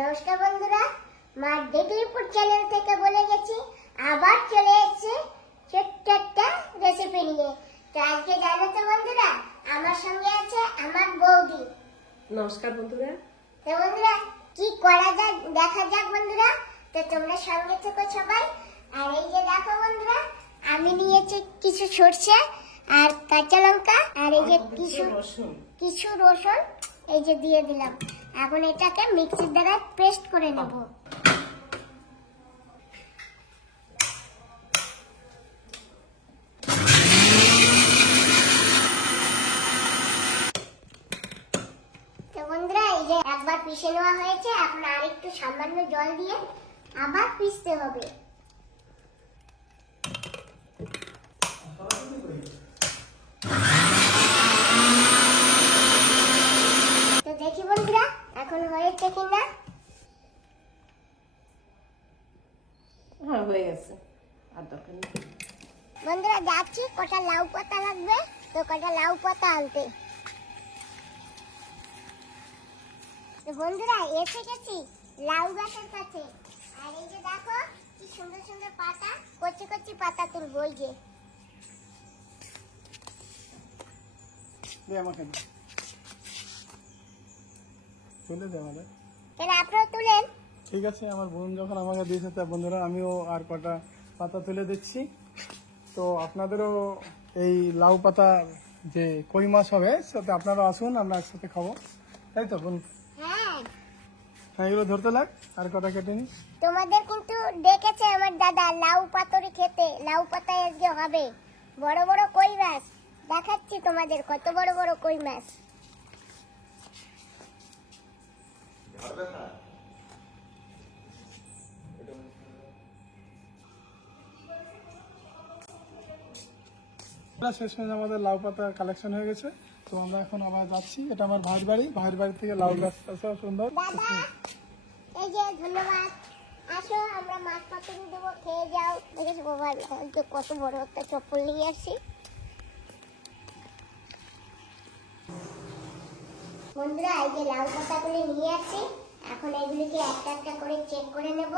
নমস্কার বন্ধুরা, মা ডেটলিপুর চ্যানেল থেকে বলে গেছি আবার চলে এসেছে ছোট্ট একটা রেসিপি নিয়ে। তো আজকে জানো তো বন্ধুরা, আমার সঙ্গে আছে আমার বৌদি। নমস্কার বন্ধুরা। তো বন্ধুরা কি করা যায় দেখা যাক বন্ধুরা। তো তোমরা সঙ্গে থেকো সবাই। আর এই যে দেখো বন্ধুরা, আমি নিয়েছি কিছু সরষে আর কাঁচা লঙ্কা আর এই যে কিছু রসুন এই যে দিয়ে দিলাম। এখন এটাকে মিক্সির দ্বারা পেস্ট করে নেব। তো বন্ধুরা এই যে একবার পিষে নেওয়া হয়েছে, এখন আরেকটু সামান্য জল দিয়ে আবার পিষতে হবে। তো দেখি বন্ধুরা এখন হয়েছে কিনা। হ্যাঁ, হয়ে গেছে, আর দরকার নেই। বন্ধুরা যাচ্ছি, কটা লাউ পাতা লাগবে, তো কটা লাউ পাতা আনতে। তো বন্ধুরা এসে গেছি লাউ গাছের কাছে। আর এই যে দেখো কি সুন্দর সুন্দর পাতা, কচি কচি পাতা তুলবো। ওই যে তুলে দে আমাদের। তাহলে আপনারা তুলেন। ঠিক আছে, আমার বোন যখন আমাকে দিয়েছে তা বন্ধুরা আমিও আর কটা পাতা তুলে দিচ্ছি। তো আপনাদেরও এই লাউ পাতা যে কই মাছ হবে সাথে আপনারা আসুন, আমরা একসাথে খাবো, তাই তো বোন? হ্যাঁ, হ্যাঁ, এগুলো ধরতে লাগ, আর কটা কেটে নি। তোমাদের কিন্তু ডেকেছে আমার দাদা লাউ পাতরি খেতে। লাউ পাতায় আজকে হবে বড় বড় কই মাছ। দেখাচ্ছি তোমাদের কত বড় বড় কই মাছ। শেষমেশ আমাদের লাউ পাতা কালেকশন হয়ে গেছে। তো আমরা এখন আবার যাচ্ছি, এটা আমার ভাইয়ের বাড়ি। ভাইয়ের বাড়ি থেকে লাউ গাছ আছে সুন্দর। দাদা এই যে ধন্যবাদ। আসো আমরা মাছ পাতুরি দেবো, খেয়ে যাও। দেখেছো বাবা কত বড় একটা চপ্পল নিয়ে আসছি। বন্ধুরা এই যে লাউ পাতাগুলি নিয়ে আসছি, এখন এগুলিকে একটা একটা করে চেক করে নেব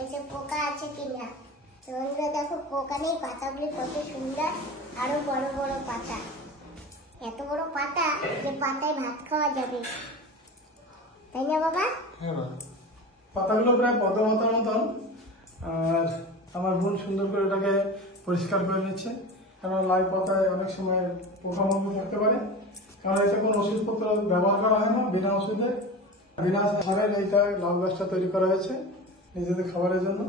এই যে পোকা আছে কিনা। তো বন্ধুরা দেখো পোকা নেই, পাতাগুলি কত সুন্দর, আরো বড় বড় পাতা। এত বড় পাতা যে পাতায় ভাত খাওয়া যাবে, তাই না বাবা? হ্যাঁ, পাতাগুলো প্রায় পদ্ম পাতার মতন। আর আমার বোন সুন্দর করে এটাকে পরিষ্কার করে নিচ্ছে, কারণ লাউ পাতায় অনেক সময় পোকামাকড় থাকতে পারে। কারণ এতে কোনো ওষুধপত্র ব্যবহার করা হয় না, বিনা ওষুধে বিনা সারের এইটা লাউ গাছটা তৈরি করা হয়েছে নিজেদের খাবারের জন্য।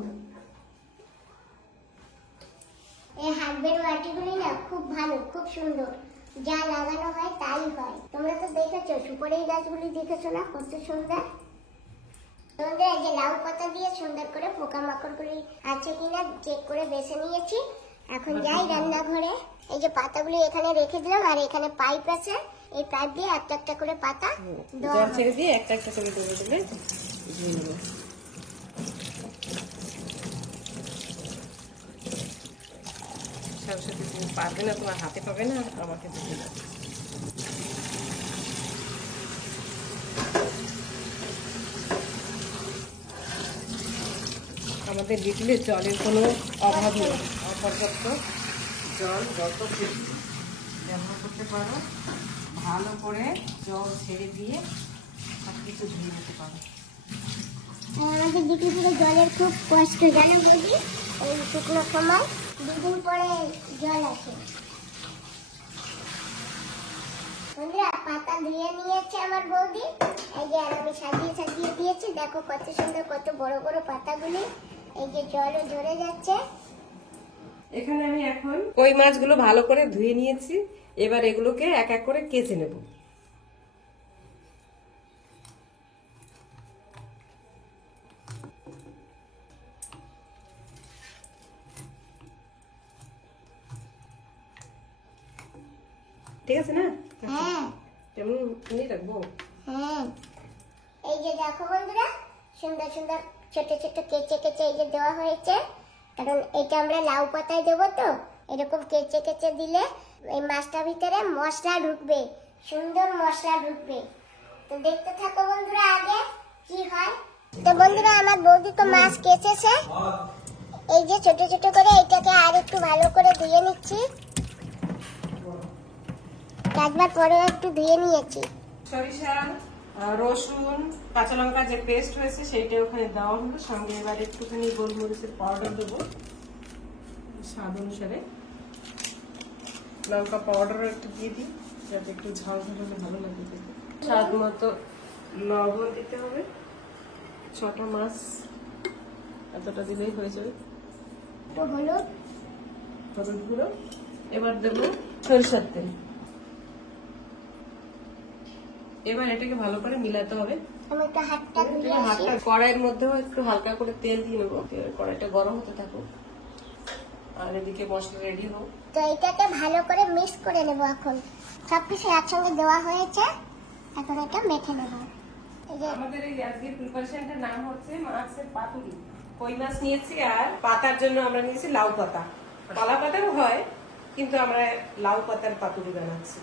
এই হাতবের মাটিগুলি না খুব ভালো, খুব সুন্দর। যা লাগানো হয় তাই হয়। তোমরা তো দেখেছো সুপারি গাছগুলি, দেখেছো না কত সুন্দর। তোমাদের এই যে লাউ পাতা দিয়ে সুন্দর করে পোকামাকড় গুলি আছে কিনা চেক করে বেছে নিয়েছি। এখন যাই রান্নাঘরে। এই যে পাতাগুলি এখানে রেখে দিলাম, আর এখানে পাইপ আছে, এই পাইপ দিয়ে একটা একটা করে পাতা জল ছেড়ে দিয়ে একটা একটা করে দেবে দেবে ধুয়ে নেবো। সরস্বতী তুমি পারবে না, তোমার হাতে পাবে না, আমাকে দেখে দাও। আমাদের লিটলে জলের কোনো অভাব নেই, অপর্যাপ্ত জল যত ব্যবহার করতে পারো, ভালো করে জল ছেড়ে দিয়ে সব কিছু ধুয়ে নিতে পারো। আমাদের ডিগ্রিপুরে জলের খুব কষ্ট, জানো বৌদি? এই শুকনো সময় দুদিন পরে জল আসে। বন্ধুরা পাতা ধুয়ে নিয়েছে আমার বৌদি। এই যে আর আমি সাজিয়ে সাজিয়ে দিয়েছি, দেখো কত সুন্দর, কত বড় বড় পাতাগুলি। এই যে জলও ঝরে যাচ্ছে। এখানে আমি এখন কই মাছগুলো ভালো করে ধুয়ে নিয়েছি, এবার এগুলোকে এক এক করে কেচে নেব। ঠিক আছে না? হ্যাঁ কেমন নিয়ে রাখবো? হ্যাঁ, এই যে দেখো বন্ধুরা সুন্দর সুন্দর ছোট ছোট কেচে কেচে এই যে দেওয়া হয়েছে। কারণ এটা আমরা লাউ পাতায় দেবো, তো এরকম কেচে কেচে দিলে এই মাছটার ভিতরে মশলা ঢুকবে, সুন্দর মশলা ঢুকবে। তো দেখতে থাকো বন্ধুরা আগে কি হয়। বন্ধুরা আমার বৌদি তো মাছ কেচেছে, এই যে ছোট ছোট করে এটাকে আর একটু ভালো করে ধুয়ে নিচ্ছি। একবার পরে একটু ধুয়ে নিয়েছি। সরিষা, রসুন, কাঁচা লঙ্কা যে পেস্ট হয়েছে সেইটা ওখানে দেওয়া হলো। সঙ্গে এবার একটুখানি গোলমরিচের পাউডার দেবো স্বাদ অনুসারে। লঙ্কা পাউডারও একটু দিয়ে দিই যাতে একটু ঝাল ঝাল হলে ভালো লাগে খেতে। স্বাদ মতো লবণ দিতে হবে। 6টা মাছ এতটা দিলেই হয়ে যাবে। একটু হলুদ, হলুদ গুঁড়ো। এবার দেবো সরিষার তেল। এবার এটাকে ভালো করে মিলাতে হবে। আমি একটু হাতটা ধুয়ে আসি। কড়াইয়ের মধ্যেও একটু হালকা করে তেল দিয়ে নেবো। কড়াইটা গরম হতে থাকুক আর এদিকে মশলা রেডি হোক। তো এটাকে ভালো করে মিক্স করে নেব। এখন সবকিছু একসঙ্গে দেওয়া হয়েছে, এখন এটা মেখে নেব। এই যে আমাদের এই আজকের প্রিপারেশনটার নাম হচ্ছে মাছের পাতুরি। কই মাছ নিয়েছি আর পাতার জন্য আমরা নিয়েছি লাউ পাতা। কলা পাতাও হয়, কিন্তু আমরা লাউ পাতার পাতুরি বানাচ্ছি।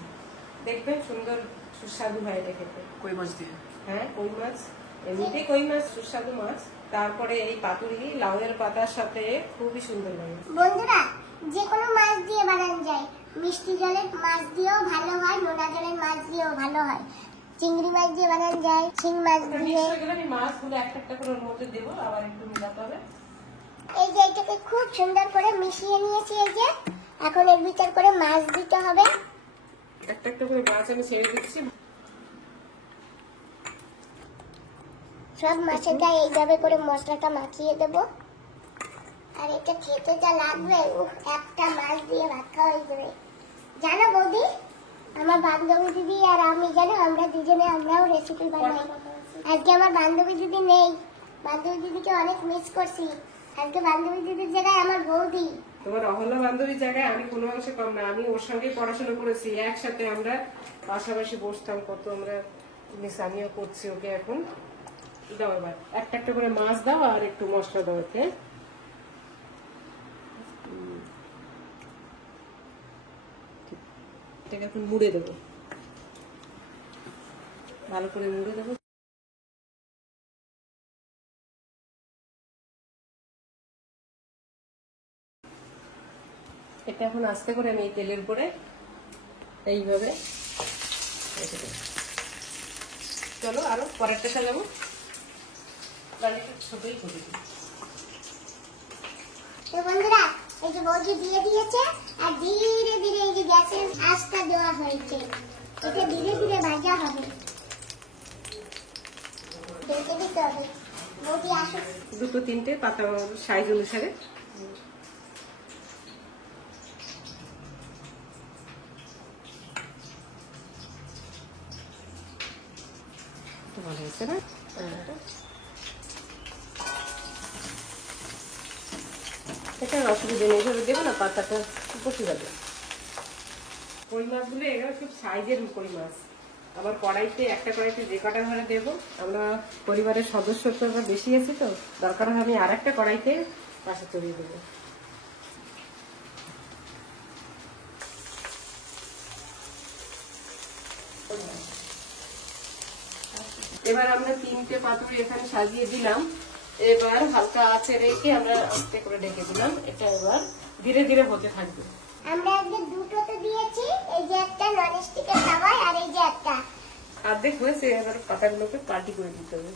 দেখবেন সুন্দর সুস্বাদু হয় এটা খেতে। কই মাছ দিয়ে? হ্যাঁ, কই মাছ এমনিতেই কই মাছ সুস্বাদু মাছ, তারপরে এই পাতুরি লাউয়ের পাতার সাথে খুবই সুন্দর লাগে। বন্ধুরা, যে কোনো মাছ দিয়ে বানানো যায়। মিষ্টি জলের মাছ দিয়েও ভালো হয়, নোনা জলের মাছ দিয়েও ভালো হয়। চিংড়ি মাছ দিয়ে বানানো যায়, শিং মাছ দিয়ে। আমি মাছগুলো একটা একটা করে ওর মধ্যে দেবো, আবার একটু মিলাতে হবে। এই যে এটাকে খুব সুন্দর করে মিশিয়ে নিয়েছি। এই যে এখন এর ভিতর করে মাছ দিতে হবে। একটা একটা করে মাছ আমি ছেড়ে দিচ্ছি। সব মাছের গায়ে এইভাবে করে মশলাটা মাখিয়ে দেব। আর এটা খেতে যা লাগবে, একটা মাছ দিয়ে ভাত খাওয়া হয়ে যাবে। জানো বৌদি, আমার বান্ধবী দিদি আর আমি, জানো আমরা দুজনে আমরাও রেসিপি বানাই। আজকে আমার বান্ধবী দিদি নেই, বান্ধবী দিদিকে অনেক মিস করছি। আজকে বান্ধবী দিদির জায়গায় আমার বৌদি। তোমার অহল্য বান্ধবীর জায়গায় আমি কোনো অংশে কম না। আমি ওর সঙ্গে পড়াশোনা করেছি, একসাথে আমরা পাশাপাশি বসতাম কত। আমরা মিস আমিও করছি ওকে এখন। দাও এবার একটা একটা করে মাছ দাও আর একটু মশলা দাও এতে। এটাকে এখন মুড়ে দেবো, ভালো করে মুড়ে দেবো। এটা এখন আস্তে করে আমি এই তেলের উপরে এইভাবে রেখে দেবো। চলো আরো পরেরটা সাজাবো। ছোটই করে দিই। তো বন্ধুরা, এই যে বৌদি দিয়ে দিয়েছে আর ধীরে ধীরে এই যে গ্যাসের আঁচটা দেওয়া হয়েছে। এটা ধীরে ধীরে ভাজা হবে, দেখে দিতে হবে। বৌদি আসুক। 2-3টে পাতা সাইজ অনুসারে। ভালো হয়েছে না? এটা অসুবিধা নেই, এভাবে দেবো না, পাতাটা বসে যাবে। কই মাছগুলো এগুলো খুব সাইজের কই মাছ। আবার কড়াইতে একটা কড়াইতে যে কটা ধরে দেবো, আমরা পরিবারের সদস্য তো বেশি আছি, তো দরকার হয় আমি আর একটা কড়াইতে পাশে চড়িয়ে দেবো। এবার আমরা 3টে পাতুরি এখানে সাজিয়ে দিলাম। এবার হালকা আঁচে রেখে আমরা আস্তে করে ঢেকে দিলাম। এটা এবার ধীরে ধীরে হতে থাকবে। আমরা আজকে দুটোতে দিয়েছি, এই যে একটা ননস্টিকের তাওয়ায় আর এই যে একটা। অর্ধেক হয়েছে, এবার পাতাগুলোকে পাটি করে দিতে হবে।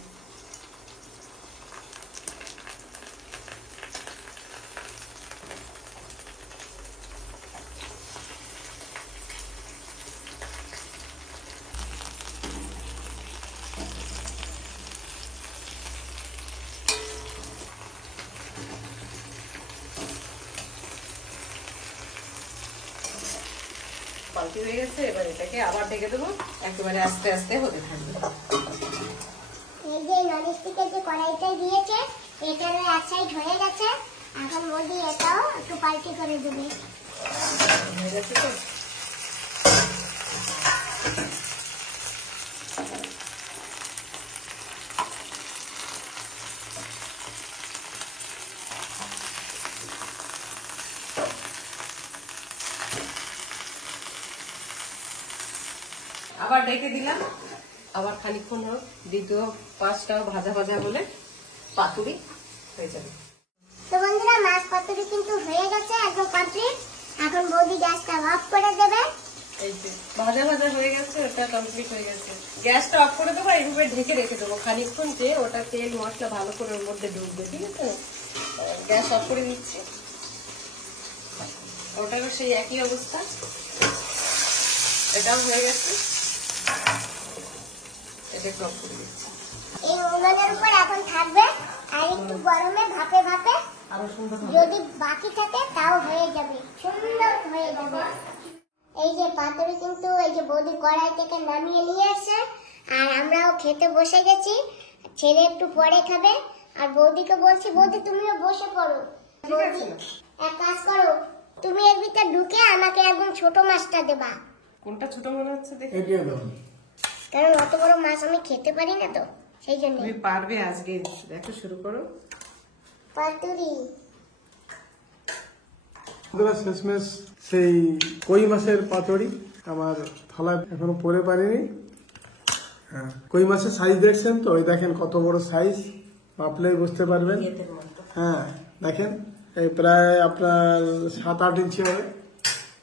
পাল্টি হয়ে গেছে, এবার এটাকে আবার ঢেকে দেবো। একেবারে আস্তে আস্তে হতে থাকবে। এই যে ননস্টিকের যে কড়াইটাই দিয়েছে, এটার এক সাইড হয়ে গেছে। এখন বৌদি এটাও একটু পাল্টি করে দেবে। হয়ে গেছে তো? আবার ডেকে দিলাম, আবার খানিকক্ষণ হোক, দ্বিতীয় পাঁচটাও ভাজা ভাজা হলে পাতুরি হয়ে যাবে। তো বন্ধুরা মাছ পাতুরি কিন্তু হয়ে গেছে একদম কমপ্লিট। এখন বৌদি গ্যাসটা অফ করে দেবে। এই যে ভাজা ভাজা হয়ে গেছে, ওটা কমপ্লিট হয়ে গেছে। গ্যাসটা অফ করে দেবো, এইভাবে ঢেকে রেখে দেবো খানিকক্ষণ, যে ওটা তেল মশলা ভালো করে ওর মধ্যে ঢুকবে। ঠিক আছে, গ্যাস অফ করে দিচ্ছি। ওটারও সেই একই অবস্থা, এটাও হয়ে গেছে, এটা অফ করে দিচ্ছি। এই উনুনের উপর এখন থাকবে আর একটু গরমে ভাপে ভাপে আরো সুন্দর হবে। যদি বাকি থাকে তাও হয়ে যাবে, সুন্দর হয়ে যাবে। এই যে পাতুরি কিন্তু এই যে বৌদি কড়াই থেকে নামিয়ে নিয়ে এসে, আর আমরাও খেতে বসে গেছি। ছেলে একটু পরে খাবে, আর বৌদিকে বলছি বৌদি তুমিও বসে পড়ো। বৌদি এক কাজ করো, তুমি এর ভিতরে ঢুকে আমাকে একদম ছোট মাছটা দেবা, কোনটা ছোট মনে হচ্ছে দেখি? এটা দাও। কারণ অত বড় মাছ আমি খেতে পারি না, তো সেই জন্য। তুমি পারবে আজকে, দেখো শুরু করো। পাতুরি বন্ধুরা শেষমেশ সেই কই মাছের পাতুরি আমার থালায় এখনো পরে পারিনি। হ্যাঁ, কই মাছের সাইজ দেখছেন তো? এই দেখেন কত বড় সাইজ, মাপলেই বুঝতে পারবেন। ইয়েতের মতো। হ্যাঁ দেখেন, এই প্রায় আপনার 7-8 ইঞ্চি হবে।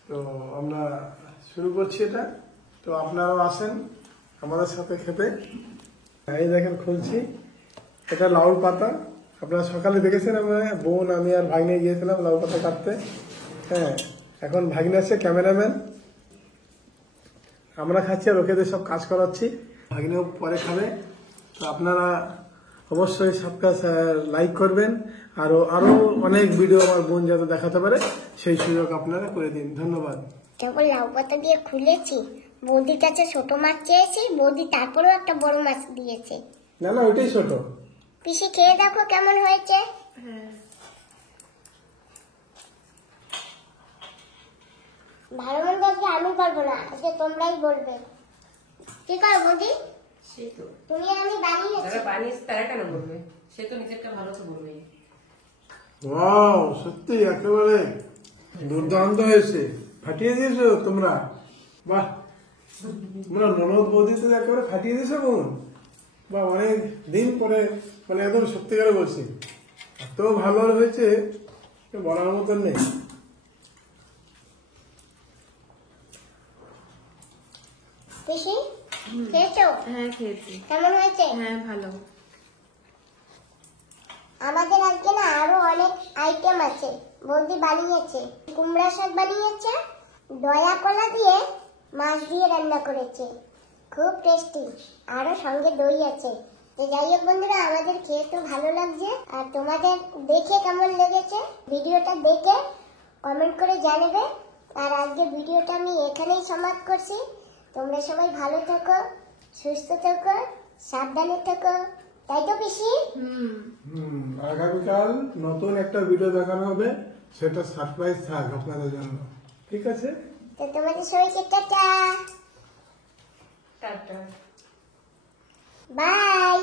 তো আমরা শুরু করছি এটা। তো আপনারাও আসেন আমাদের সাথে খেতে। এই দেখেন খুলছি, এটা লাউ পাতা। আপনারা সকালে দেখেছেন, আমরা বোন আমি আর ভাগ্নে গিয়েছিলাম লাউ পাতা কাটতে। হ্যাঁ, এখন ভাগ্নে আছে ক্যামেরাম্যান, আমরা খাচ্ছি আর ওকে দিয়ে সব কাজ করাচ্ছি। ভাগ্নেও পরে খাবে। তো আপনারা অবশ্যই লাইক করবেন, আরো অনেক ভিডিও আমার বোন যাতে দেখাতে পারে সেই সুযোগ আপনারা করে দিন। ধন্যবাদ। যখন লাউ পাতা দিয়ে খুলেছি, বৌদির কাছে ছোট মাছ চেয়েছি, বৌদি তারপরেও একটা বড় মাছ দিয়েছে। না না, ওইটাই ছোট। পিসি খেয়ে দেখো কেমন হয়েছে। ভালো মন্দ আজকে আমি পারবো না, আজকে তোমরাই বলবে। কি করো বৌদি? সেই তো, তুমি আর আমি বানিয়েছি। যারা বানিয়েছে তারা কেন বলবে? সে তো নিজেরটা ভালো তো বলবেই। ওয়াও, সত্যি একেবারে দুর্দান্ত হয়েছে, ফাটিয়ে দিয়েছো তোমরা। বাহ, তোমরা ননদ বৌদি তো একেবারে ফাটিয়ে দিয়েছো বোন। বা অনেক দিন পরে, মানে একদম সত্যিকারে বলছি, এত ভালো হয়েছে বলার মতন নেই। পিসি খেয়েছো? হ্যাঁ খেয়েছি। কেমন হয়েছে? হ্যাঁ ভালো। আমাদের আজকে না আরো অনেক আইটেম আছে, বৌদি বানিয়েছে। কুমড়া শাক বানিয়েছে, দয়া কলা দিয়ে মাছ দিয়ে রান্না করেছে, খুব টেস্টি। আরো সঙ্গে দই আছে। তো যাই হোক বন্ধুরা, আমাদের খেয়ে তো ভালো লাগছে, আর তোমাদের দেখে কেমন লেগেছে ভিডিওটা দেখে কমেন্ট করে জানাবে। আর আজকে ভিডিওটা আমি এখানেই সমাপ্ত করছি। তোমরা সবাই ভালো থাকো, সুস্থ থাকো, সাবধানে থাকো, তাই তো পিসি? আগামীকাল নতুন একটা ভিডিও দেখানো হবে, সেটা সারপ্রাইজ থাক আপনাদের জন্য। ঠিক আছে, তো তোমাদের সবাইকে টাটা, টাটা। বাই।